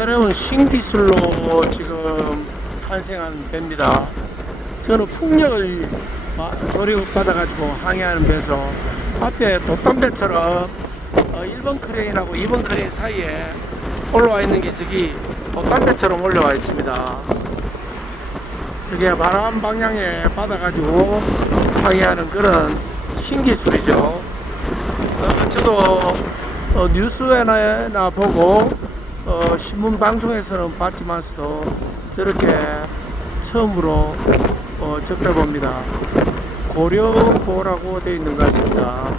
새로운 신기술로 지금 탄생한 배입니다. 저는 풍력을 마- 조립받아가지고 항해하는 배에서 앞에 돛담배처럼 어, 1번 크레인하고 2번 크레인 사이에 올라와 있는 게 저기 돛담배처럼 올라와 있습니다. 저게 바람 방향에 받아가지고 항해하는 그런 신기술이죠. 어, 저도 어, 뉴스에나 나 보고 어, 신문 방송에서는 봤지만서도 저렇게 처음으로 어, 접해봅니다. 고려호라고 되어 있는 것 같습니다.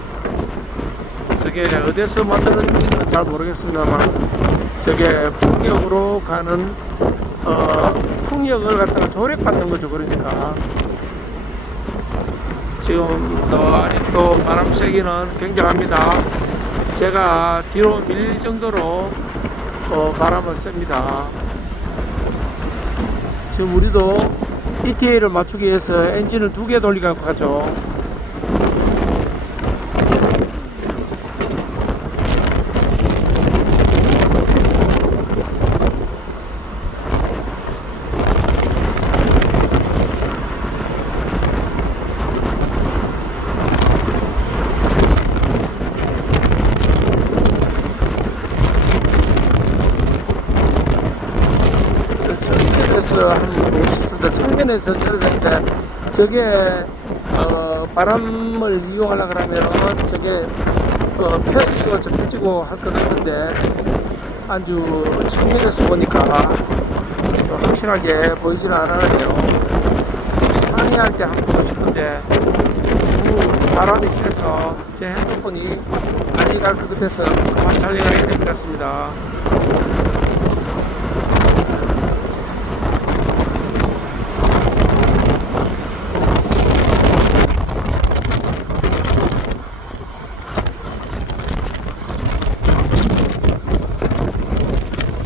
저게 어디서 만들었는지는 잘 모르겠습니다만 저게 풍력으로 가는 어, 풍력을 갖다가 조력받는 거죠 그러니까 지금 또 안에 또 바람 세기는 굉장합니다 제가 뒤로 밀 정도로 어, 바람은 셉니다. 지금 우리도 ETA를 맞추기 위해서 엔진을 두 개 돌리고 가죠 청면에서 한번 보셨습니다. 청면에서 저러는데 저게 어, 바람을 이용하려 그러면 저게 어, 펴지고 접혀지고 할 것 같은데 아주 측면에서 보니까 어, 확실하게 보이지는 않아요. 항해할 때 한번 보고 싶은데 너무 바람이 세서 제 핸드폰이 난리 날것 같아서 그만 해야 될것 같습니다.